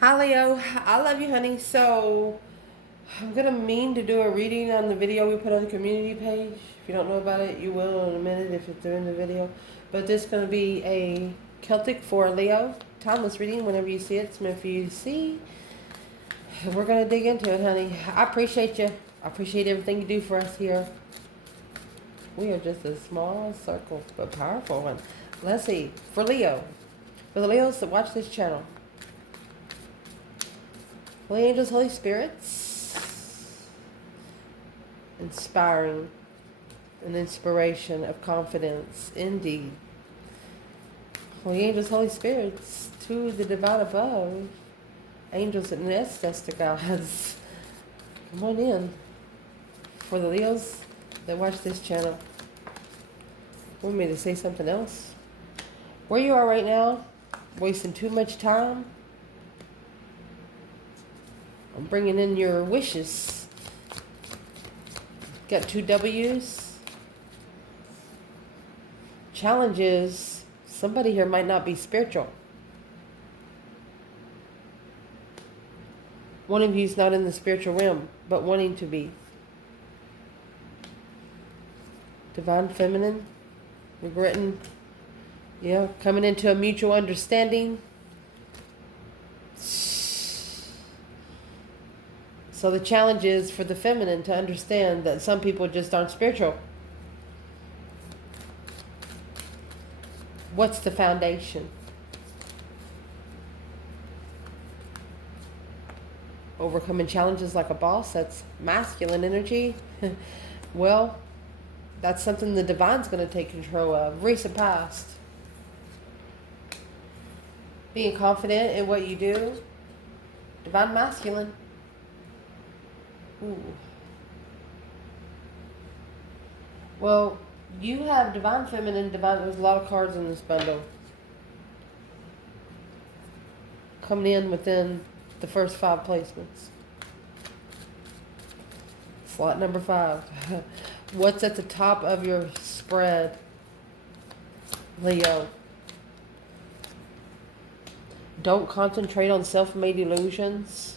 Hi Leo, I love you, honey. So I'm gonna mean to do a reading on the video we put on the community page. If you don't know about it, you will in a minute if it's in the video. But this is gonna be a Celtic for Leo timeless reading. Whenever you see it, it's meant for you to see. We're gonna dig into it, honey. I appreciate you. I appreciate everything you do for us here. We are just a small circle, but powerful one. Let's see. For Leo, for the Leos that watch this channel. Holy angels, Holy Spirits, inspiring, an inspiration of confidence, indeed. Holy angels, Holy Spirits, to the divine above, angels and ancestor gods, come on in. For the Leos that watch this channel, want me to say something else? Where you are right now, wasting too much time. I'm bringing in your wishes. Got 2 W's. Challenge is, somebody here might not be spiritual. One of you's not in the spiritual realm, but wanting to be. Divine feminine, regretting, coming into a mutual understanding. So the challenge is for the feminine to understand that some people just aren't spiritual. What's the foundation? Overcoming challenges like a boss, that's masculine energy. Well, that's something the divine's going to take control of. Recent past. Being confident in what you do. Divine masculine. Ooh. Well, you have divine feminine, divine. There's a lot of cards in this bundle. Coming in within the first 5 placements. Slot number 5. What's at the top of your spread, Leo? Don't concentrate on self-made illusions.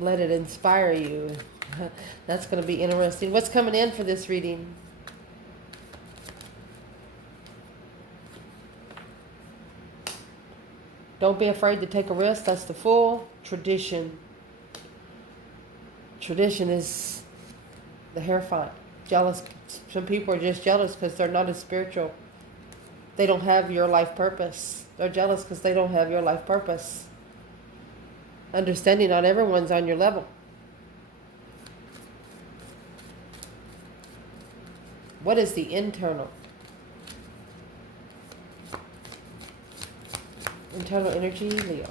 Let it inspire you. That's going to be interesting. What's coming in for this reading? Don't be afraid to take a risk. That's the Fool. Tradition. Tradition is the Hierophant. Jealous. Some people are just jealous because they're not as spiritual. They don't have your life purpose. They're jealous because they don't have your life purpose. Understanding not everyone's on your level. What is the internal? Internal energy, Leo.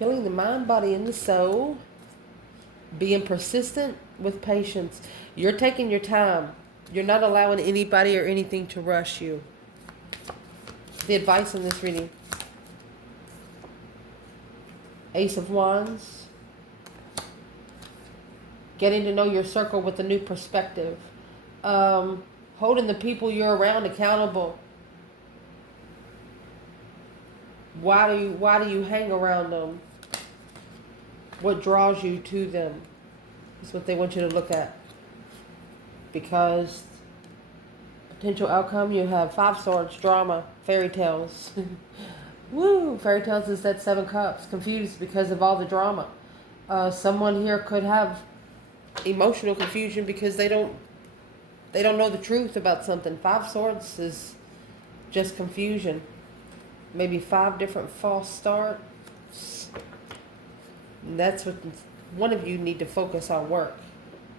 Healing the mind, body, and the soul. Being persistent with patience. You're taking your time. You're not allowing anybody or anything to rush you. The advice in this reading. Ace of Wands. Getting to know your circle with a new perspective. Holding the people you're around accountable. Why do you hang around them? What draws you to them is what they want you to look at. Because potential outcome, you have 5 swords, drama, fairy tales. Woo! Fairy tales is that 7 cups. Confused because of all the drama. Someone here could have emotional confusion because they don't know the truth about something. 5 swords is just confusion. Maybe 5 different false starts. And that's what one of you need to focus on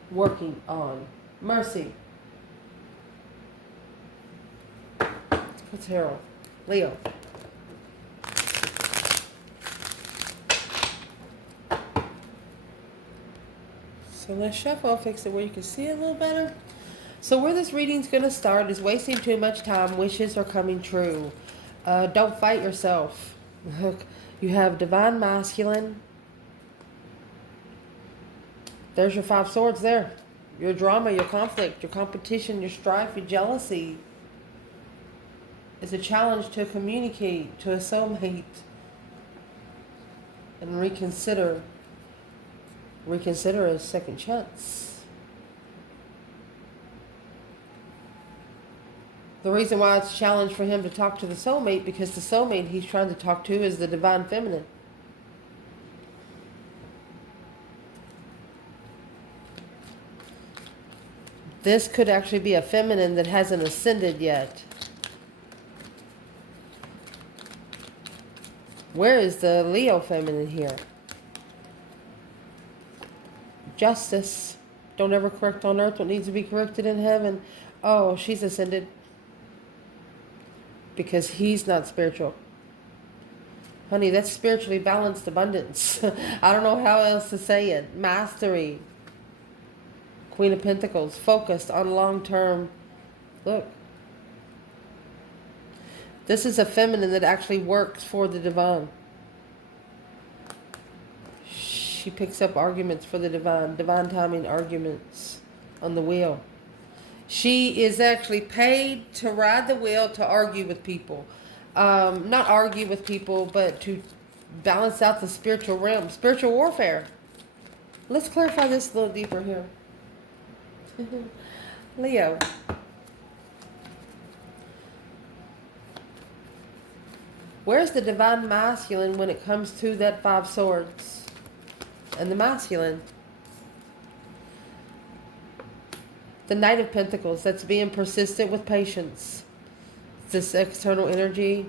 working on. Mercy. What's Harold? Leo. So let's shuffle. I'll fix it where you can see it a little better. So where this reading's going to start is wasting too much time. Wishes are coming true. Don't fight yourself. You have divine masculine. There's your 5 swords there. Your drama, your conflict, your competition, your strife, your jealousy. It's a challenge to communicate to a soulmate and reconsider a second chance. The reason why it's a challenge for him to talk to the soulmate, because the soulmate he's trying to talk to is the divine feminine. This could actually be a feminine that hasn't ascended yet. Where is the Leo feminine here? Justice. Don't ever correct on earth what needs to be corrected in heaven. Oh, she's ascended. Because he's not spiritual. Honey, that's spiritually balanced abundance. I don't know how else to say it. Mastery. Queen of Pentacles. Focused on long-term. Look. This is a feminine that actually works for the divine. She picks up arguments for the divine. Divine timing arguments on the wheel. She is actually paid to ride the wheel to argue with people. Not argue with people, but to balance out the spiritual realm. Spiritual warfare. Let's clarify this a little deeper here. Leo. Where's the divine masculine when it comes to that 5 swords? And the masculine. The Knight of Pentacles. That's being persistent with patience. This external energy.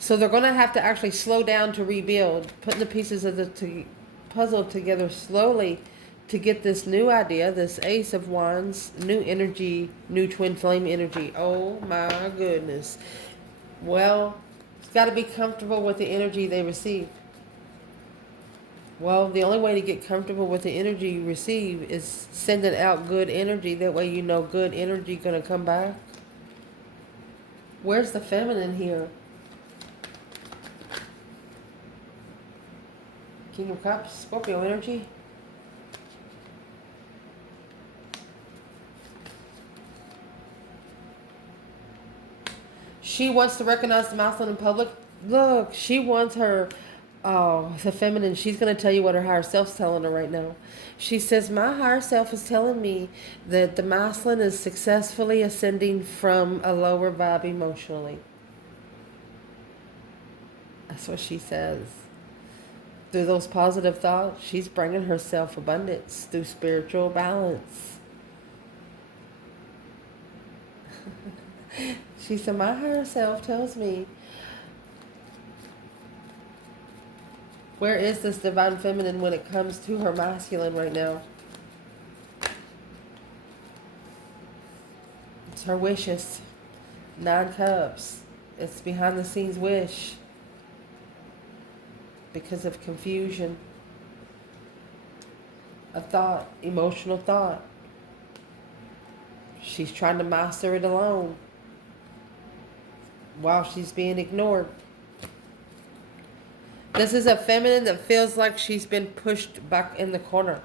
So they're going to have to actually slow down to rebuild. Putting the pieces of the puzzle together slowly to get this new idea. This Ace of Wands. New energy. New twin flame energy. Oh my goodness. Well, it's got to be comfortable with the energy they receive. Well, the only way to get comfortable with the energy you receive is sending out good energy. That way you know good energy going to come back. Where's the feminine here? King of Cups, Scorpio energy. She wants to recognize the masculine in public. Look, she wants her... Oh, the feminine, she's going to tell you what her higher self's telling her right now. She says, my higher self is telling me that the masculine is successfully ascending from a lower vibe emotionally. That's what she says. Through those positive thoughts, she's bringing herself abundance through spiritual balance. She said, my higher self tells me. Where is this divine feminine when it comes to her masculine right now? It's her wishes. 9 cups. It's behind the scenes wish. Because of confusion. A thought. Emotional thought. She's trying to master it alone. While she's being ignored. This is a feminine that feels like she's been pushed back in the corner.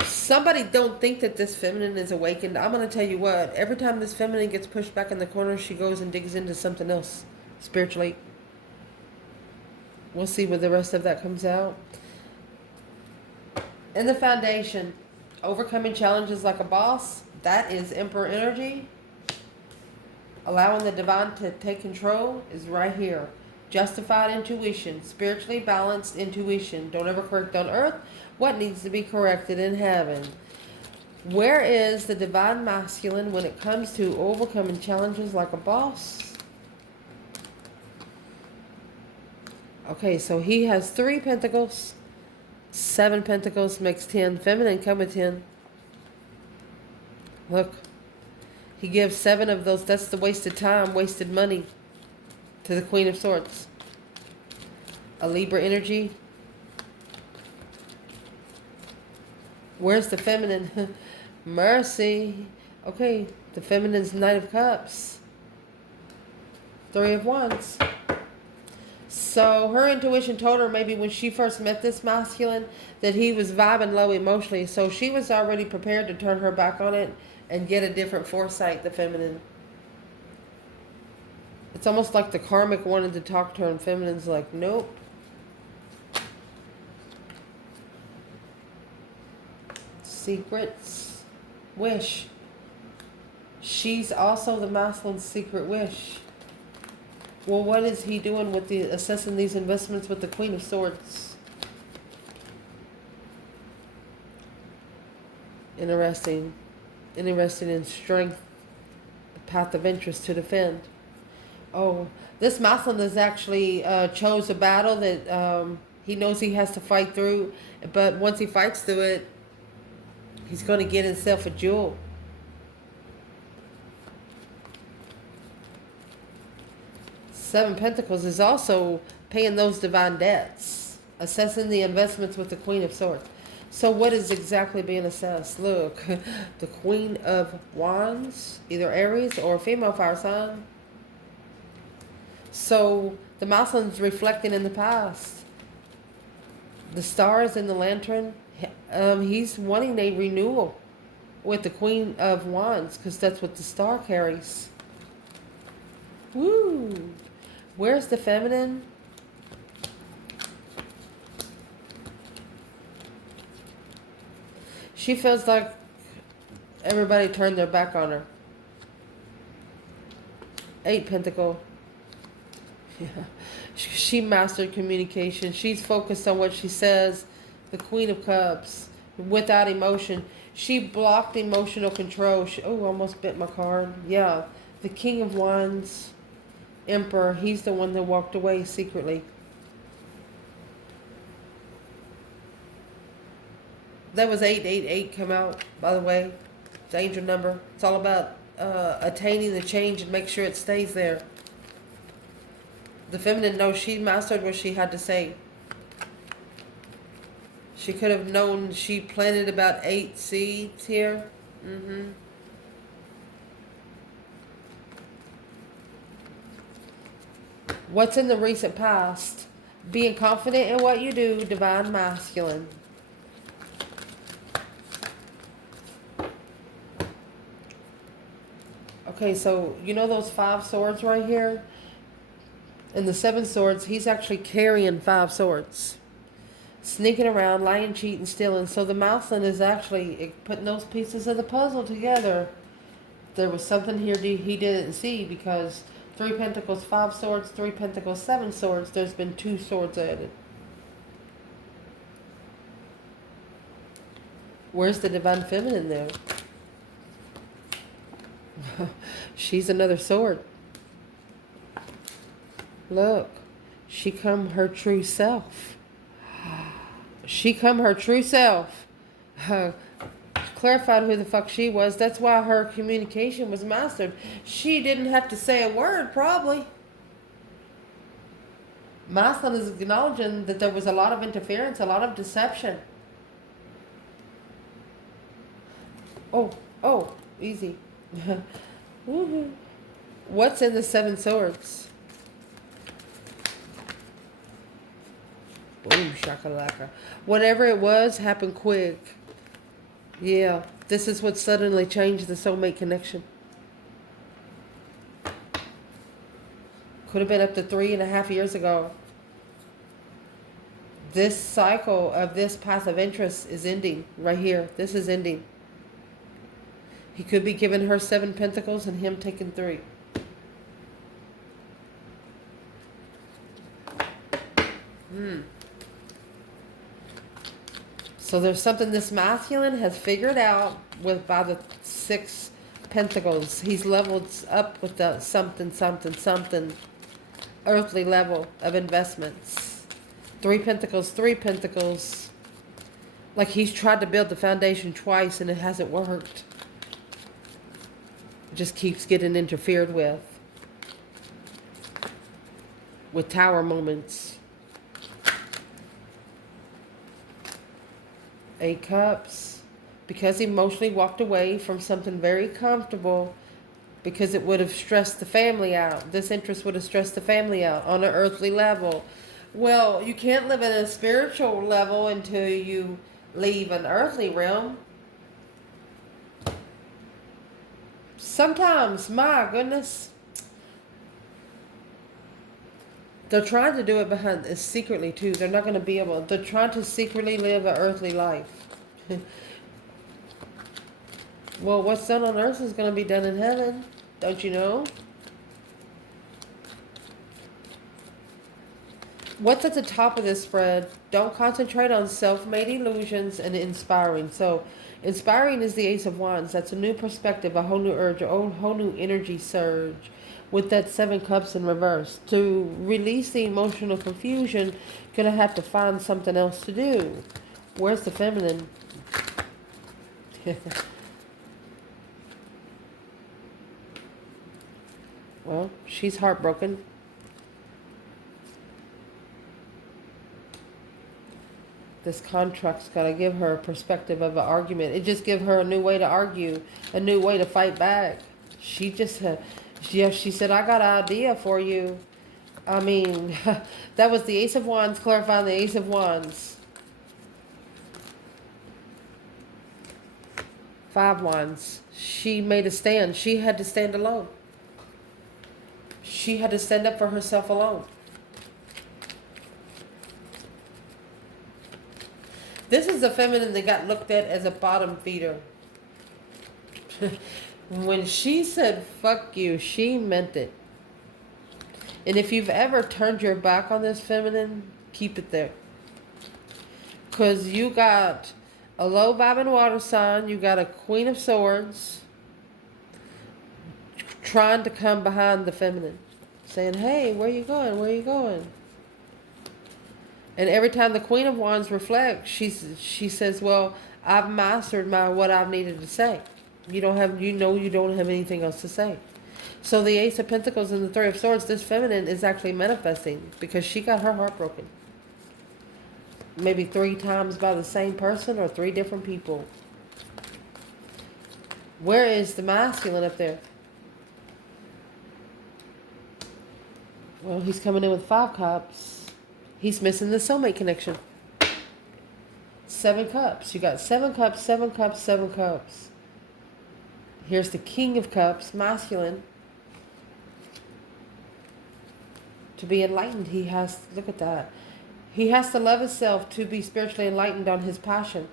Somebody don't think that this feminine is awakened. I'm going to tell you what. Every time this feminine gets pushed back in the corner, she goes and digs into something else spiritually. We'll see where the rest of that comes out. In the foundation, overcoming challenges like a boss. That is Emperor energy. Allowing the divine to take control is right here. Justified intuition, spiritually balanced intuition. Don't ever correct on earth what needs to be corrected in heaven. Where is the divine masculine when it comes to overcoming challenges like a boss? Okay, so he has 3 pentacles. 7 pentacles makes 10. Feminine come with 10. Look. He gives 7 of those. That's the wasted time, wasted money. To the Queen of Swords. A Libra energy. Where's the feminine? Mercy. Okay, the feminine's Knight of Cups. 3 of Wands. So her intuition told her maybe when she first met this masculine that he was vibing low emotionally. So she was already prepared to turn her back on it and get a different foresight, the feminine. It's almost like the karmic wanted to talk to her and feminine's like, nope. Secrets. Wish. She's also the masculine's secret wish. Well, what is he doing with the assessing these investments with the Queen of Swords? Interesting. Interested in strength, the path of interest to defend. Oh, this masculine has actually chose a battle that he knows he has to fight through, but once he fights through it, he's going to get himself a jewel. Seven Pentacles is also paying those divine debts, assessing the investments with the Queen of Swords. So what is exactly being assessed? Look, the Queen of Wands, either Aries or female fire sign. So the masculine's reflecting in the past. The stars in the lantern, he's wanting a renewal with the Queen of Wands because that's what the star carries. Woo! Where's the feminine? She feels like everybody turned their back on her. 8 Pentacle. Yeah. She mastered communication. She's focused on what she says. The Queen of Cups. Without emotion. She blocked emotional control. Oh, almost bit my card. Yeah. The King of Wands. Emperor. He's the one that walked away secretly. That was 888 come out, by the way. It's angel number. It's all about attaining the change and make sure it stays there. The feminine knows she mastered what she had to say. She could have known she planted about 8 seeds here. What's in the recent past? Being confident in what you do, divine masculine. Okay, so you know those 5 swords right here? And the 7 swords, he's actually carrying 5 swords. Sneaking around, lying, cheating, stealing. So the masculine is actually putting those pieces of the puzzle together. There was something here he didn't see because 3 Pentacles, 5 swords, 3 Pentacles, 7 swords. There's been 2 swords added. Where's the divine feminine there? She's another sword. Look, she come her true self. She come her true self. Clarified who the fuck she was. That's why her communication was mastered. She didn't have to say a word, probably. Masculine is acknowledging that there was a lot of interference, a lot of deception. Oh, easy. What's in the 7 swords? Boom, shakalaka. Whatever it was happened quick. Yeah, this is what suddenly changed the soulmate connection. Could have been up to 3.5 years ago. This cycle of this path of interest is ending right here. This is ending. He could be giving her 7 pentacles and him taking 3. So there's something this masculine has figured out by the 6 pentacles. He's leveled up with the something earthly level of investments. 3 pentacles, 3 pentacles. Like he's tried to build the foundation twice and it hasn't worked. It just keeps getting interfered with tower moments. 8 cups. Because he emotionally walked away from something very comfortable because it would have stressed the family out. This interest would have stressed the family out on an earthly level. Well, you can't live at a spiritual level until you leave an earthly realm. Sometimes, my goodness, they're trying to do it behind secretly too. They're not going to be able. They're trying to secretly live an earthly life. Well, what's done on earth is going to be done in heaven. Don't you know? What's at the top of this spread? Don't concentrate on self-made illusions and inspiring. So, inspiring is the Ace of Wands. That's a new perspective, a whole new urge, a whole new energy surge. With that Seven Cups in reverse. To release the emotional confusion, gonna have to find something else to do. Where's the feminine? Well, she's heartbroken. This contract's got to give her a perspective of an argument. It just gives her a new way to argue, a new way to fight back. She just, she said, I got an idea for you. I mean, that was the Ace of Wands clarifying the Ace of Wands. 5 Wands. She made a stand. She had to stand alone. She had to stand up for herself alone. This is the feminine that got looked at as a bottom feeder. When she said, fuck you, she meant it. And if you've ever turned your back on this feminine, keep it there. Because you got a low vibing water sign. You got a Queen of Swords trying to come behind the feminine. Saying, hey, where you going? Where you going? And every time the Queen of Wands reflects, she says, well, I've mastered what I've needed to say. You don't have anything else to say. So the Ace of Pentacles and the Three of Swords, this feminine is actually manifesting because she got her heart broken. Maybe 3 times by the same person or 3 different people. Where is the masculine up there? Well, he's coming in with 5 cups. He's missing the soulmate connection. 7 cups. You got 7 cups, 7 cups, 7 cups. Here's the King of Cups, masculine. To be enlightened, he has, look at that. He has to love himself to be spiritually enlightened on his passion.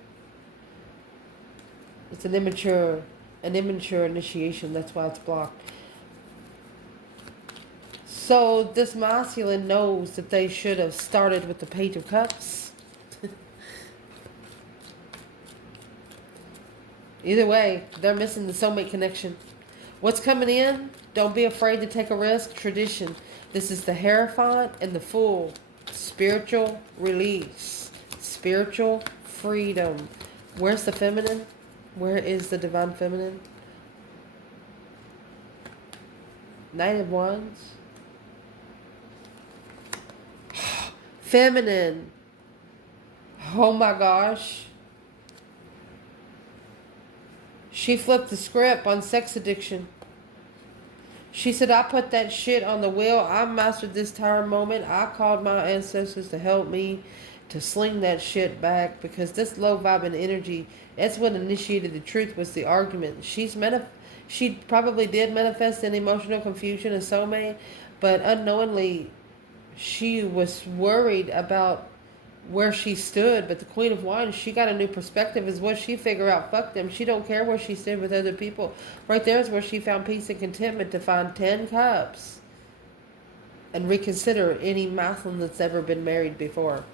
It's an immature initiation. That's why it's blocked. So this masculine knows that they should have started with the Page of Cups. Either way, they're missing the soulmate connection. What's coming in? Don't be afraid to take a risk. Tradition. This is the Hierophant and the Fool. Spiritual release. Spiritual freedom. Where's the feminine? Where is the divine feminine? Knight of Wands. Feminine. Oh my gosh. She flipped the script on sex addiction. She said, I put that shit on the wheel. I mastered this tired moment. I called my ancestors to help me to sling that shit back because this low vibing energy, that's what initiated the truth, was the argument. She probably did manifest an emotional confusion and soulmate, but unknowingly she was worried about where she stood. But the Queen of Wands, she got a new perspective. Is what she figured out. Fuck them. She don't care where she stood with other people. Right there is where she found peace and contentment to find 10 cups and reconsider any masculine that's ever been married before.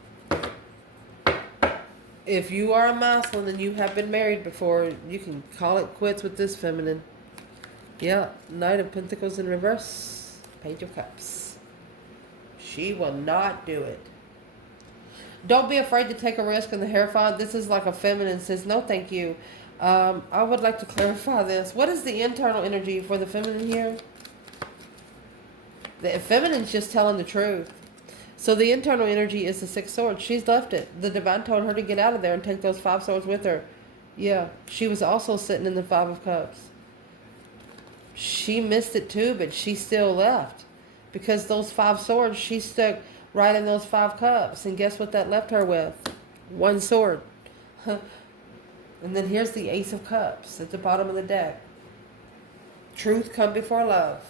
If you are a masculine and you have been married before, you can call it quits with this feminine. Yeah, Knight of Pentacles in reverse, Page of Cups. She will not do it. Don't be afraid to take a risk in the Hierophant. This is like a feminine says, no thank you. I would like to clarify this. What is the internal energy for the feminine here? The feminine's just telling the truth. So the internal energy is the 6 swords. She's left it. The divine told her to get out of there and take those 5 swords with her. Yeah, she was also sitting in the 5 of cups. She missed it too, but she still left. Because those 5 swords, she stuck right in those 5 cups. And guess what that left her with? 1 sword. And then here's the Ace of Cups at the bottom of the deck. Truth come before love.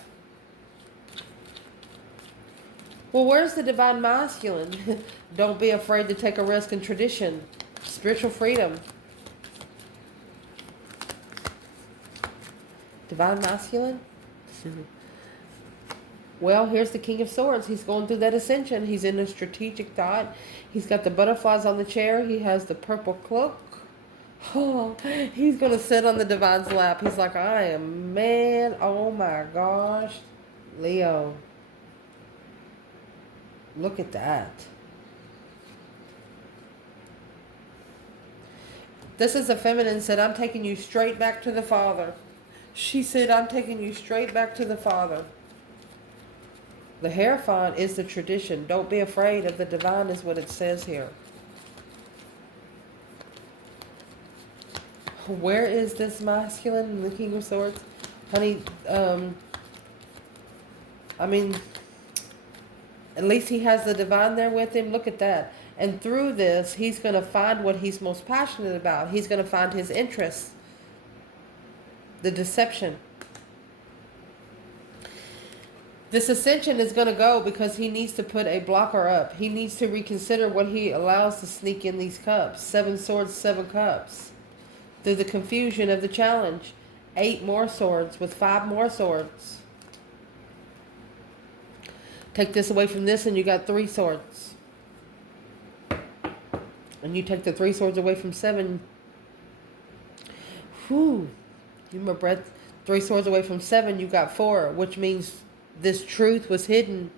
Well, where's the divine masculine? Don't be afraid to take a risk in tradition. Spiritual freedom. Divine masculine? Well, here's the King of Swords. He's going through that ascension. He's in a strategic thought. He's got the butterflies on the chair. He has the purple cloak. Oh, he's going to sit on the divine's lap. He's like, I am man. Oh my gosh. Leo. Look at that. This is a feminine said, I'm taking you straight back to the Father. She said, I'm taking you straight back to the Father. The Hierophant is the tradition. Don't be afraid of the divine is what it says here. Where is this masculine in the King of Swords? Honey, I mean, at least he has the divine there with him. Look at that. And through this, he's going to find what he's most passionate about. He's going to find his interests. The deception. This ascension is going to go because he needs to put a blocker up. He needs to reconsider what he allows to sneak in these cups. 7 swords, 7 cups. Through the confusion of the challenge. 8 more swords with 5 more swords. Take this away from this and you got 3 swords. And you take the 3 swords away from 7. Whew. Give my breath. 3 swords away from 7, you got 4. Which means this truth was hidden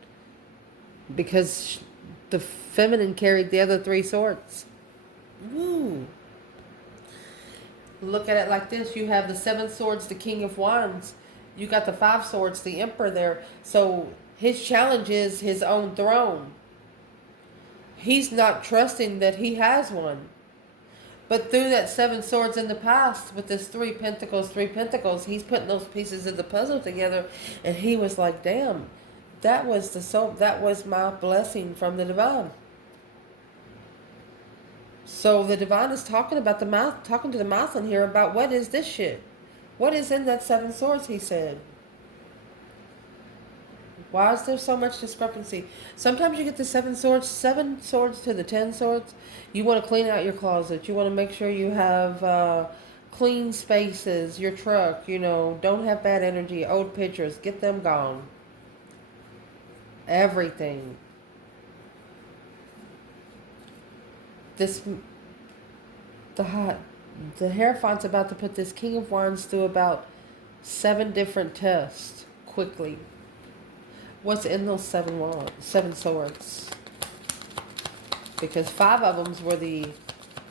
because the feminine carried the other 3 swords. Woo. Look at it like this. You have the 7 swords, the King of Wands. You got the 5 swords, the Emperor there. So his challenge is his own throne. He's not trusting that he has one. But through that 7 swords in the past, with this 3 pentacles, he's putting those pieces of the puzzle together, and he was like, "Damn, that was my blessing from the divine." So the divine is talking about talking to the masculine here about what is this shit, what is in that 7 swords. He said. Why is there so much discrepancy? Sometimes you get the 7 swords to the 10 swords. You want to clean out your closet. You want to make sure you have clean spaces, your truck, don't have bad energy, old pictures, get them gone. Everything. The Hierophant's about to put this King of Wands through about 7 different tests quickly. What's in those 7 swords? Because 5 of them were the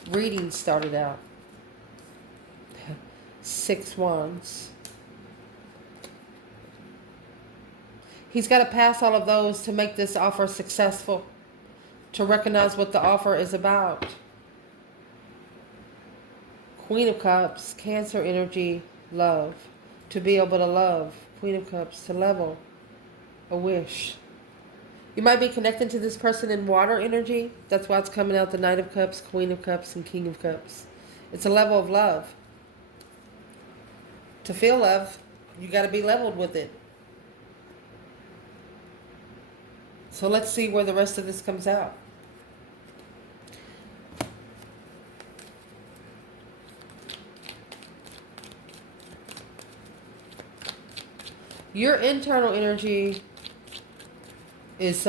reading started out. 6 wands. He's got to pass all of those to make this offer successful. To recognize what the offer is about. Queen of Cups, Cancer energy, love. To be able to love. Queen of Cups, to level. A wish. You might be connecting to this person in water energy. That's why it's coming out the Knight of Cups, Queen of Cups, and King of Cups. It's a level of love. To feel love, you got to be leveled with it. So let's see where the rest of this comes out. Your internal energy is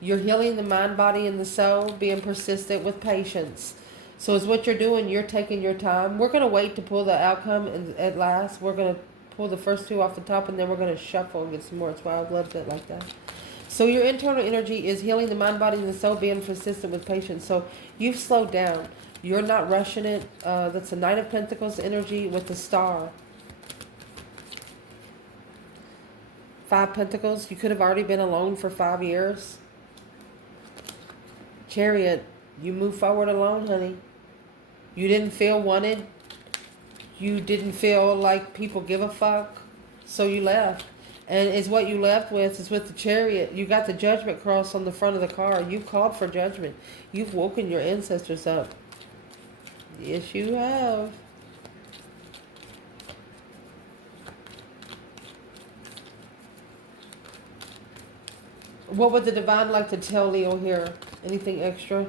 you're healing the mind, body, and the soul, being persistent with patience. So is what you're doing, you're taking your time. We're going to wait to pull the outcome, and at last we're going to pull the first 2 off the top, and then we're going to shuffle and get some more. It's why I loved it like that. So your internal energy is healing the mind, body, and the soul, being persistent with patience. So you've slowed down. You're not rushing it. That's a Knight of Pentacles energy with the star. 5 Pentacles. You could have already been alone for 5 years. Chariot. You move forward alone, honey. You didn't feel wanted. You didn't feel like people give a fuck. So you left. And is what you left with is with the Chariot. You got the Judgment cross on the front of the car. You've called for judgment. You've woken your ancestors up. Yes, you have. What would the divine like to tell Leo here? Anything extra?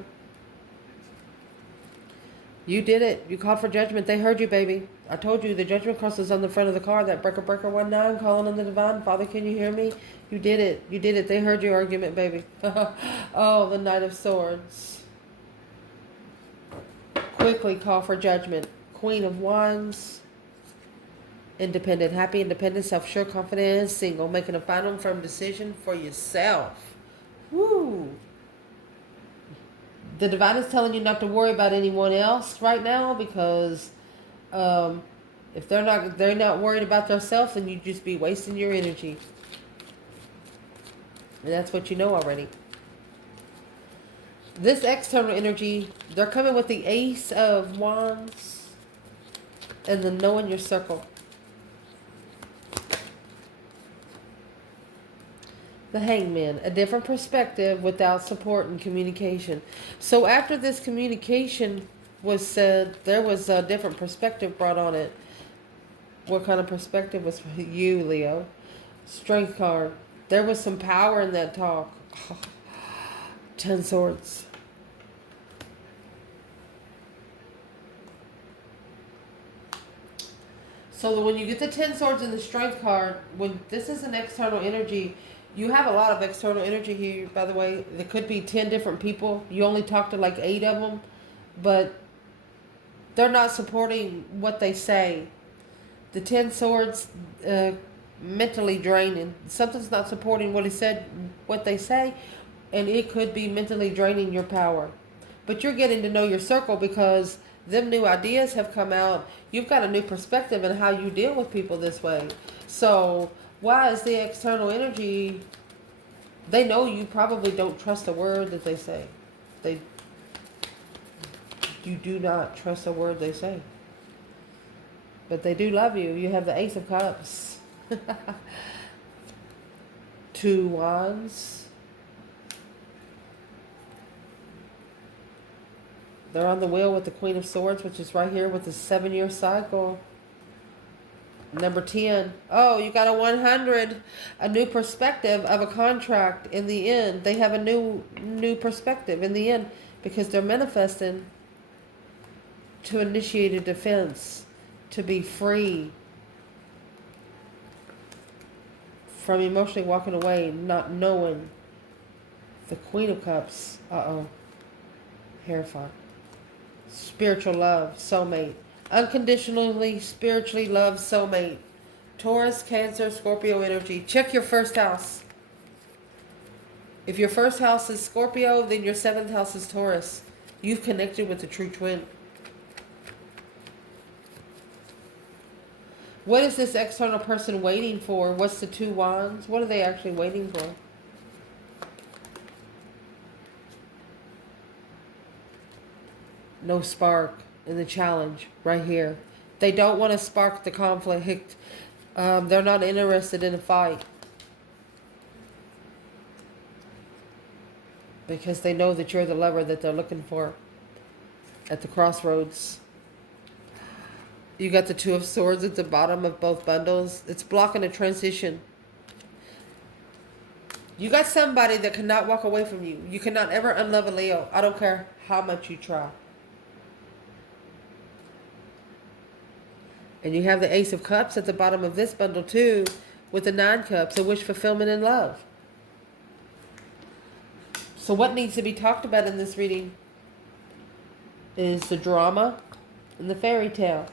You did it. You called for judgment. They heard you, baby. I told you the judgment cross is on the front of the car. That breaker 19 calling on the divine. Father, can you hear me? You did it. You did it. They heard your argument, baby. Oh, the Knight of Swords. Quickly call for judgment. Queen of Wands. Independent, happy, independent, self-sure, confident, single. Making a final and firm decision for yourself. Woo! The divine is telling you not to worry about anyone else right now because if they're not worried about themselves, then you just be wasting your energy. And that's what you know already. This external energy, they're coming with the Ace of Wands and the knowing your circle. The Hangman, a different perspective without support and communication. So after this communication was said, there was a different perspective brought on it. What kind of perspective was for you, Leo? Strength card. There was some power in that talk. 10 Swords. So when you get the 10 Swords in the Strength card, when this is an external energy, you have a lot of external energy here, by the way. There could be 10 different people. You only talk to like 8 of them, but they're not supporting what they say. The 10 Swords, mentally draining. Something's not supporting what he said, what they say, and it could be mentally draining your power. But you're getting to know your circle because them new ideas have come out. You've got a new perspective in how you deal with people this way. So why is the external energy? They know you probably don't trust a word that they say. You do not trust a word they say. But they do love you. You have the Ace of Cups. 2 Wands. They're on the wheel with the Queen of Swords, which is right here with the 7-year cycle. Number 10. Oh, you got a 100. A new perspective of a contract in the end. They have a new perspective in the end because they're manifesting to initiate a defense, to be free from emotionally walking away, not knowing. The Queen of Cups. Uh-oh. Terrifying. Spiritual love, soulmate. Unconditionally, spiritually love, soulmate. Taurus, Cancer, Scorpio energy. Check your first house. If your first house is Scorpio, then your 7th house is Taurus. You've connected with the true twin. What is this external person waiting for? What's the 2 Wands? What are they actually waiting for? No spark in the challenge right here. They don't want to spark the conflict. They're not interested in a fight. Because they know that you're the lover that they're looking for at the crossroads. You got the 2 of Swords at the bottom of both bundles. It's blocking a transition. You got somebody that cannot walk away from you. You cannot ever unlove a Leo. I don't care how much you try. And you have the Ace of Cups at the bottom of this bundle too, with the 9 Cups, a wish fulfillment in love. So what needs to be talked about in this reading is the drama and the fairy tale.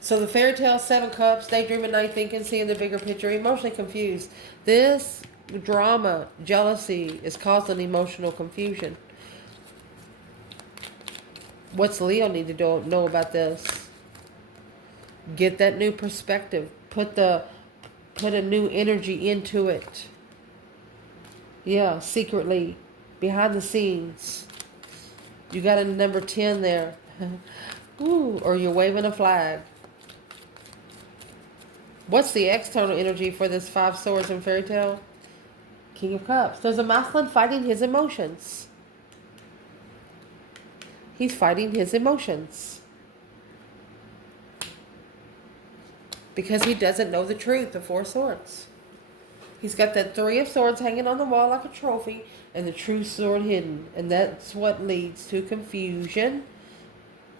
So the fairy tale, 7 Cups, daydreaming, night thinking, seeing the bigger picture, emotionally confused. This drama, jealousy, is causing emotional confusion. What's Leo need to know about this? Get that new perspective. Put a new energy into it. Yeah, secretly, behind the scenes. You got a number 10 there. Ooh, or you're waving a flag. What's the external energy for this 5 Swords and fairy tale? King of Cups. There's a masculine fighting his emotions. He's fighting his emotions. Because he doesn't know the truth, the 4 Swords. He's got that Three of Swords hanging on the wall like a trophy, and the true sword hidden. And that's what leads to confusion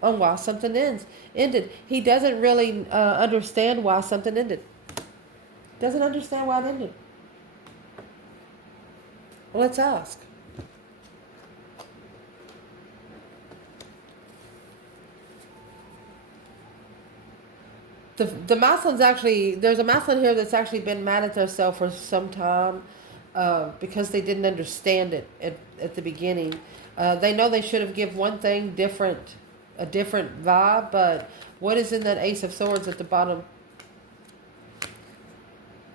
on why something ended. He doesn't really understand why something ended. Doesn't understand why it ended. Well, let's ask. The masculine's actually, there's a masculine here that's actually been mad at themselves for some time because they didn't understand it at the beginning. They know they should have given one thing different, a different vibe, but what is in that Ace of Swords at the bottom?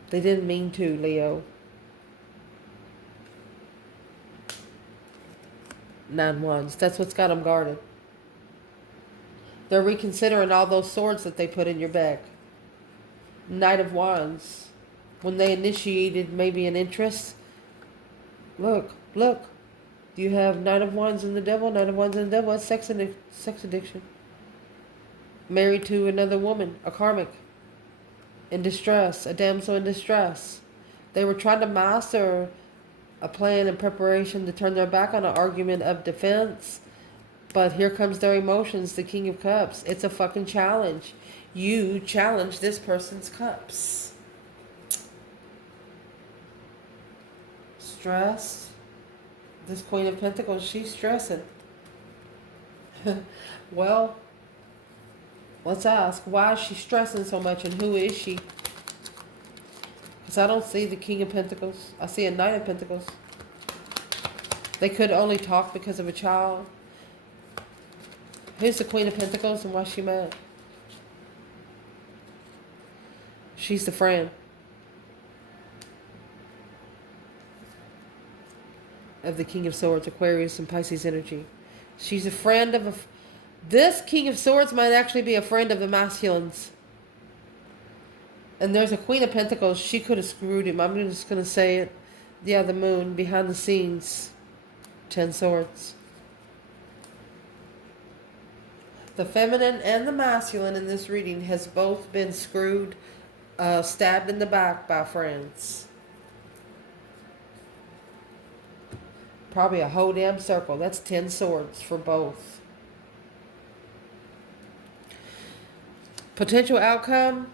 They didn't mean to, Leo. 9 Wands. That's what's got them guarded. They're reconsidering all those swords that they put in your bag. Knight of Wands. When they initiated maybe an interest. Look. You have Knight of Wands and the Devil. Knight of Wands and the Devil. That's sex addiction. Married to another woman. A Karmic. In distress. A damsel in distress. They were trying to master a plan and preparation to turn their back on an argument of defense. But here comes their emotions, the King of Cups. It's a fucking challenge. You challenge this person's cups. Stressed. This Queen of Pentacles, she's stressing. Well, let's ask, why is she stressing so much and who is she? Because I don't see the King of Pentacles. I see a Knight of Pentacles. They could only talk because of a child. Who's the Queen of Pentacles and why is she mad? She's the friend of the King of Swords, Aquarius and Pisces energy. She's a friend of this King of Swords might actually be a friend of the masculines. And there's a Queen of Pentacles. She could have screwed him. I'm just going to say it. Yeah, the Moon, behind the scenes. 10 Swords. The feminine and the masculine in this reading has both been screwed, stabbed in the back by friends. Probably a whole damn circle. That's 10 swords for both. Potential outcome.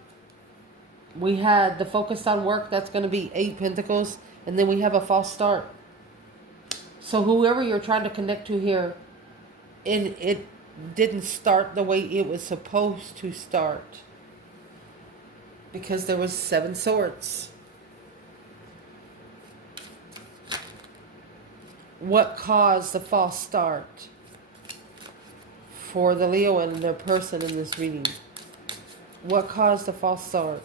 We had the focus on work. That's going to be 8 Pentacles. And then we have a false start. So whoever you're trying to connect to here, it didn't start the way it was supposed to start. Because there was 7 swords. What caused the false start for the Leo and their person in this reading? What caused the false start?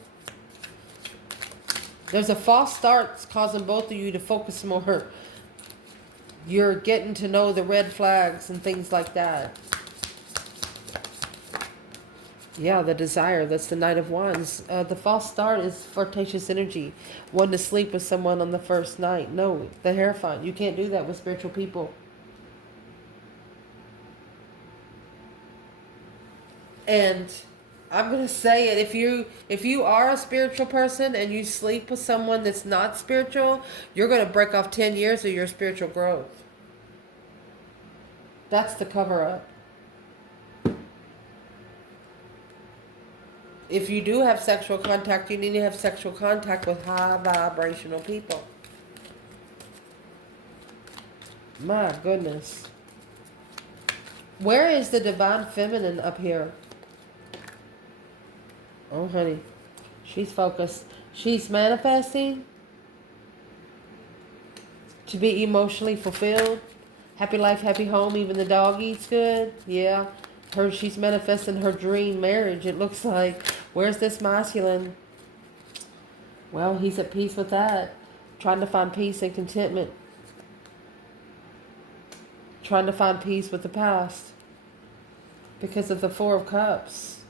There's a false start causing both of you to focus more. You're getting to know the red flags and things like that. Yeah, the desire. That's the Knight of Wands. The false start is flirtatious energy. Wanting to sleep with someone on the first night. No, the Hierophant. You can't do that with spiritual people. And I'm going to say it. If you are a spiritual person and you sleep with someone that's not spiritual, you're going to break off 10 years of your spiritual growth. That's the cover-up. If you do have sexual contact, you need to have sexual contact with high vibrational people. My goodness. Where is the divine feminine up here? Oh, honey. She's focused. She's manifesting to be emotionally fulfilled. Happy life, happy home. Even the dog eats good. Yeah. She's manifesting her dream marriage, it looks like. Where's this masculine? Well, he's at peace with that. Trying to find peace and contentment. Trying to find peace with the past. Because of the 4 of Cups.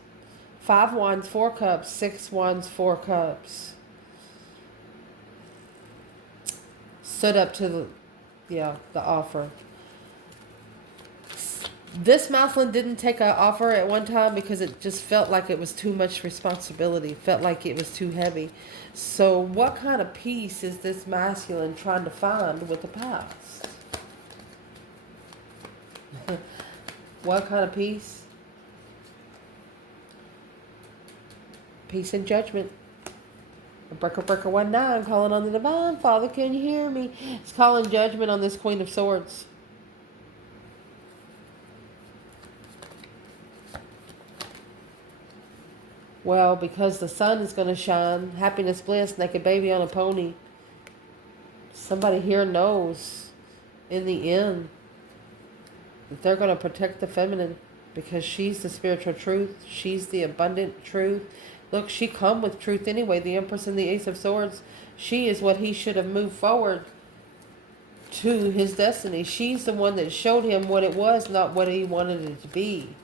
5 Wands, 4 Cups. 6 Wands, 4 Cups. Stood up to the offer. This masculine didn't take an offer at one time because it just felt like it was too much responsibility, felt like it was too heavy. So what kind of peace is this masculine trying to find with the past? What kind of peace? Peace and judgment. Breaker 19 calling on the divine. Father, can you hear me? It's calling judgment on this Queen of Swords. Well, because the sun is going to shine. Happiness, bliss, naked baby on a pony. Somebody here knows in the end that they're going to protect the feminine because she's the spiritual truth. She's the abundant truth. Look, she come with truth anyway. The Empress and the Ace of Swords. She is what he should have moved forward to his destiny. She's the one that showed him what it was, not what he wanted it to be.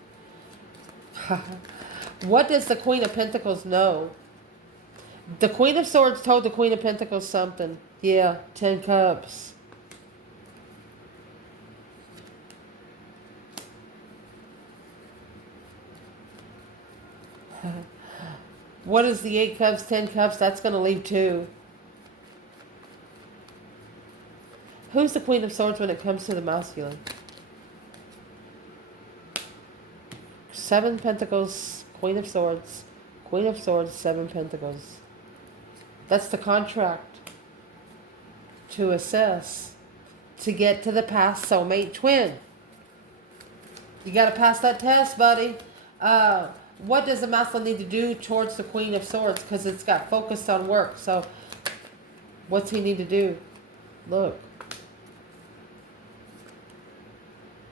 What does the Queen of Pentacles know? The Queen of Swords told the Queen of Pentacles something. Yeah, 10 Cups. What is the 8 Cups, 10 Cups? That's going to leave 2. Who's the Queen of Swords when it comes to the masculine? 7 Pentacles, Queen of Swords, 7 Pentacles. That's the contract to assess, to get to the past soulmate twin. You got to pass that test, buddy. What does the masculine need to do towards the Queen of Swords? Because it's got focused on work. So what's he need to do? Look.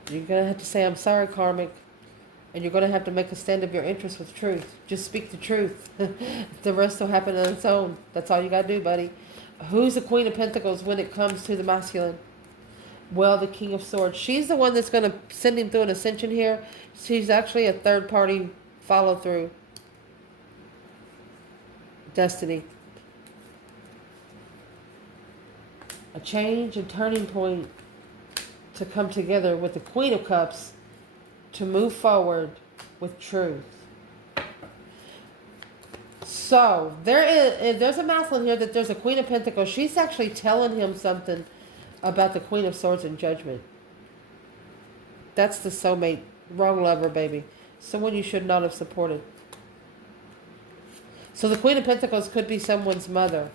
You're going to have to say, I'm sorry, Karmic. And you're going to have to make a stand of your interest with truth. Just speak the truth. The rest will happen on its own. That's all you got to do, buddy. Who's the Queen of Pentacles when it comes to the masculine? Well, the King of Swords. She's the one that's going to send him through an ascension here. She's actually a third-party follow-through. Destiny. A change, a turning point to come together with the Queen of Cups to move forward with truth. So there's a masculine here that there's a Queen of Pentacles. She's actually telling him something about the Queen of Swords and Judgment. That's the soulmate. Wrong lover, baby. Someone you should not have supported. So the Queen of Pentacles could be someone's mother.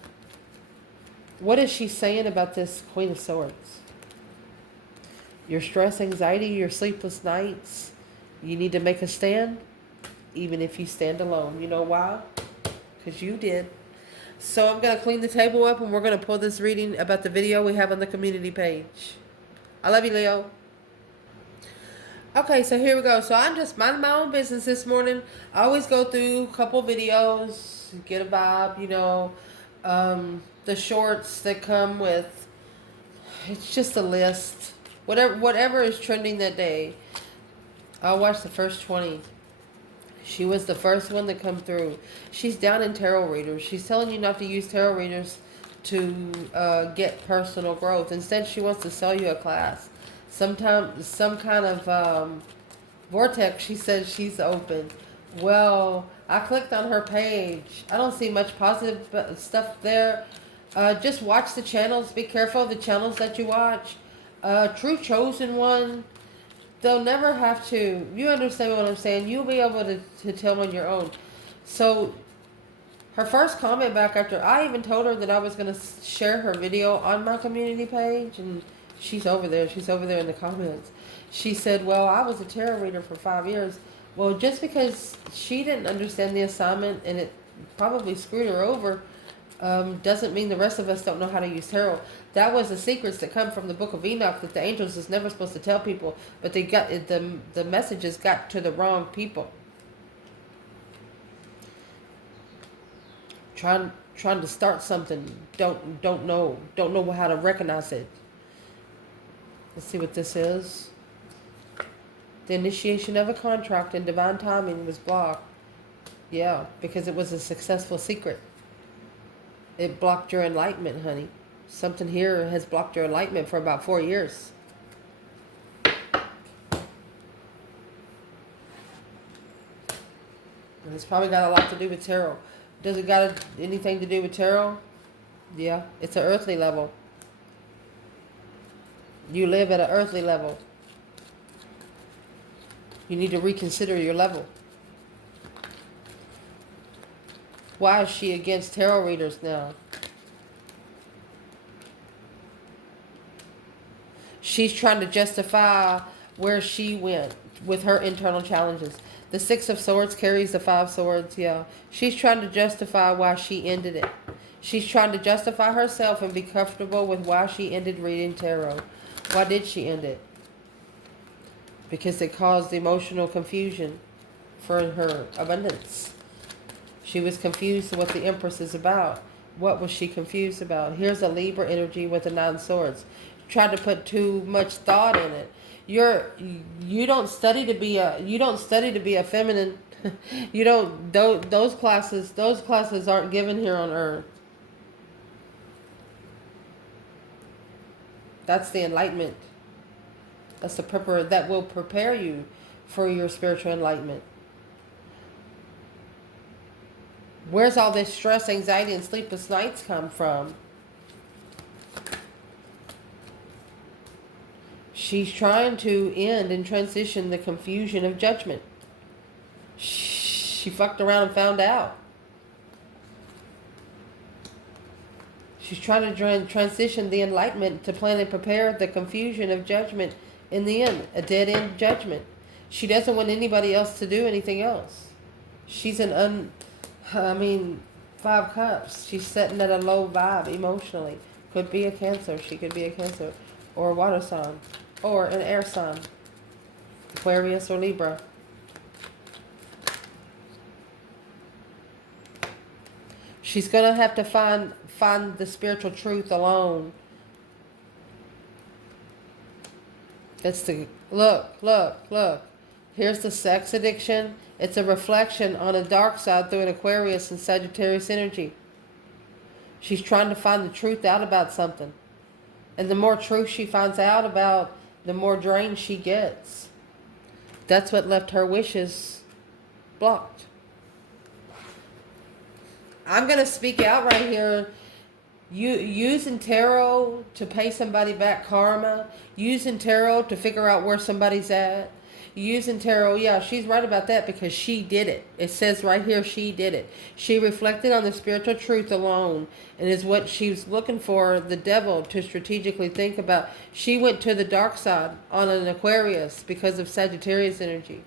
What is she saying about this Queen of Swords? Your stress, anxiety, your sleepless nights. You need to make a stand, even if you stand alone. You know why? Because you did. So I'm going to clean the table up and we're going to pull this reading about the video we have on the community page. I love you, Leo. Okay, so here we go. So I'm just minding my own business this morning. I always go through a couple videos, get a vibe, you know. The shorts that come with, it's just a list. Whatever is trending that day. I'll watch the first 20. She was the first one to come through. She's down in tarot readers. She's telling you not to use tarot readers to get personal growth. Instead, she wants to sell you a class. Some kind of vortex. She says she's open. Well, I clicked on her page. I don't see much positive stuff there. Just watch the channels. Be careful of the channels that you watch. True chosen one, they'll never have to. You understand what I'm saying? You'll be able to tell on your own. So her first comment back after I even told her that I was going to share her video on my community page, and she's over there in the comments. She said, well, I was a tarot reader for 5 years. Well, just because she didn't understand the assignment and it probably screwed her over, doesn't mean the rest of us don't know how to use tarot. That was the secrets that come from the Book of Enoch that the angels is never supposed to tell people, but they got the messages got to the wrong people. Trying to start something, don't know how to recognize it. Let's see what this is. The initiation of a contract in divine timing was blocked. Yeah, because it was a successful secret. It blocked your enlightenment, honey. Something here has blocked your enlightenment for about 4 years. And it's probably got a lot to do with tarot. Does it got anything to do with tarot? Yeah, it's an earthly level. You live at an earthly level. You need to reconsider your level. Why is she against tarot readers now? She's trying to justify where she went with her internal challenges. The Six of Swords carries the Five Swords, yeah. She's trying to justify why she ended it. She's trying to justify herself and be comfortable with why she ended reading tarot. Why did she end it? Because it caused emotional confusion for her abundance. She was confused what the Empress is about. What was she confused about? Here's a Libra energy with the 9 swords. Tried to put too much thought in it. You don't study to be a feminine. You don't those classes aren't given here on earth. That's the enlightenment. That's the that will prepare you for your spiritual enlightenment. Where's all this stress, anxiety, and sleepless nights come from? She's trying to end and transition the confusion of judgment. She fucked around and found out. She's trying to transition the enlightenment to plan and prepare the confusion of judgment in the end. A dead-end judgment. She doesn't want anybody else to do anything else. She's an 5 cups. She's sitting at a low vibe emotionally. Could be a Cancer. She could be a Cancer. Or a water sign. Or an air sign. Aquarius or Libra. She's going to have to find the spiritual truth alone. It's the... Look. Here's the sex addiction. It's a reflection on a dark side through an Aquarius and Sagittarius energy. She's trying to find the truth out about something. And the more truth she finds out about, the more drained she gets. That's what left her wishes blocked. I'm going to speak out right here. Using tarot to pay somebody back karma. Using tarot to figure out where somebody's at. Using tarot, yeah, she's right about that because she did it. It says right here she did it. She reflected on the spiritual truth alone and is what she was looking for the devil to strategically think about. She went to the dark side on an Aquarius because of Sagittarius energy.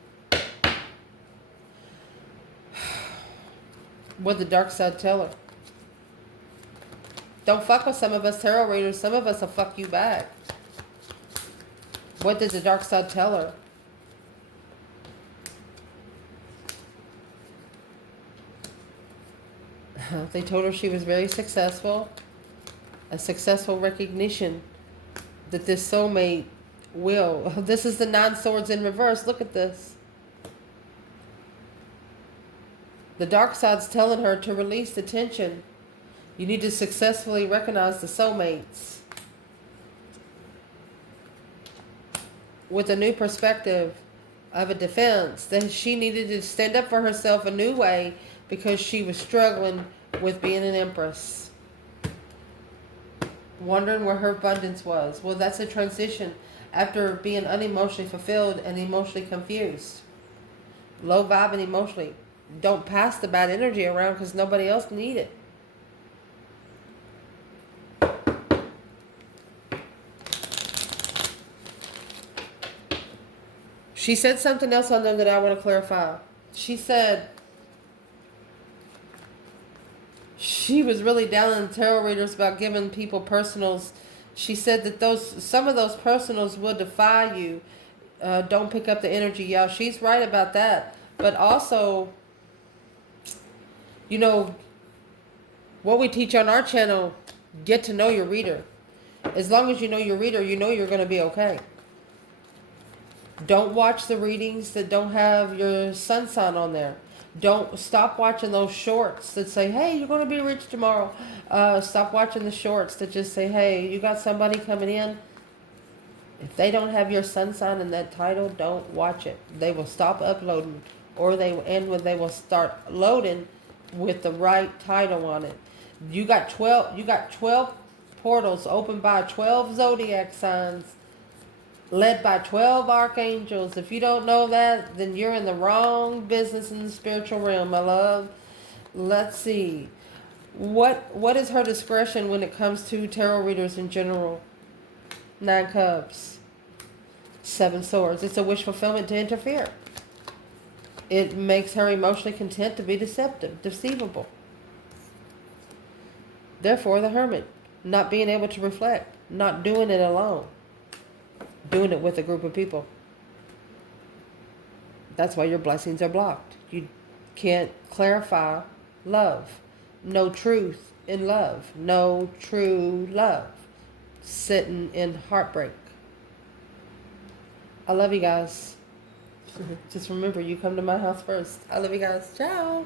What did the dark side tell her? Don't fuck with some of us tarot readers. Some of us will fuck you back. What did the dark side tell her? They told her she was very successful. A successful recognition that this soulmate will. This is the 9 swords in reverse. Look at this. The dark side's telling her to release the tension. You need to successfully recognize the soulmates. With a new perspective of a defense. That she needed to stand up for herself a new way because she was struggling with being an empress. Wondering where her abundance was. Well, that's a transition after being unemotionally fulfilled and emotionally confused. Low vibe and emotionally. Don't pass the bad energy around because nobody else need it. She said something else on them that I want to clarify. She said she was really down on the tarot readers about giving people personals. She said that some of those personals will defy you. Don't pick up the energy, y'all. She's right about that. But also, you know, what we teach on our channel, get to know your reader. As long as you know your reader, you know you're going to be okay. Don't watch the readings that don't have your sun sign on there. Don't stop watching those shorts that say, hey, you're going to be rich tomorrow. Stop watching the shorts that just say, hey, you got somebody coming in. If they don't have your sun sign in that title, don't watch it. They will stop uploading or they will start loading with the right title on it. You got 12 portals opened by 12 zodiac signs, led by 12 archangels. If you don't know that, then you're in the wrong business in the spiritual realm, my love. Let's see. What is her discretion when it comes to tarot readers in general? 9 Cups. 7 Swords. It's a wish fulfillment to interfere. It makes her emotionally content to be deceivable. Therefore, the Hermit. Not being able to reflect. Not doing it alone. Doing it with a group of people. That's why your blessings are blocked. You can't clarify love. No truth in love. No true love. Sitting in heartbreak. I love you guys. Just remember, you come to my house first. I love you guys. Ciao.